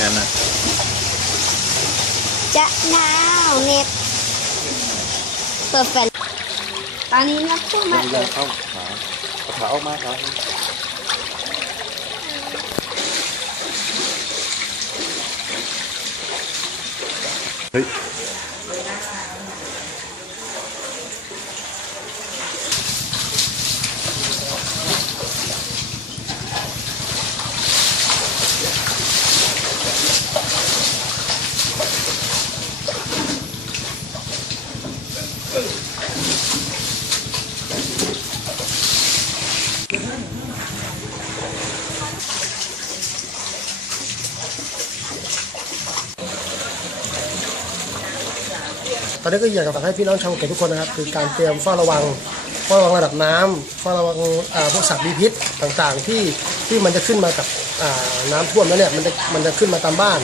น้นะจะนาวเน็ตเปิดแฟนตอนนี้นะพูดมาเลยเข้าขาขาออกมาครับเฮ้ ตอนนี้ก็อยากจะฝากให้พี่น้องชาวเกตทุกคนนะครับ คือการเตรียมเฝ้าระวังเฝ้าระวังระดับน้ำเฝ้าระวังอ่าพวกสัตว์มีพิษต่างๆ ที่ที่มันจะขึ้นมากับอ่าน้ำท่วมแล้วเนี่ยมันจะมันจะขึ้นมาตามบ้าน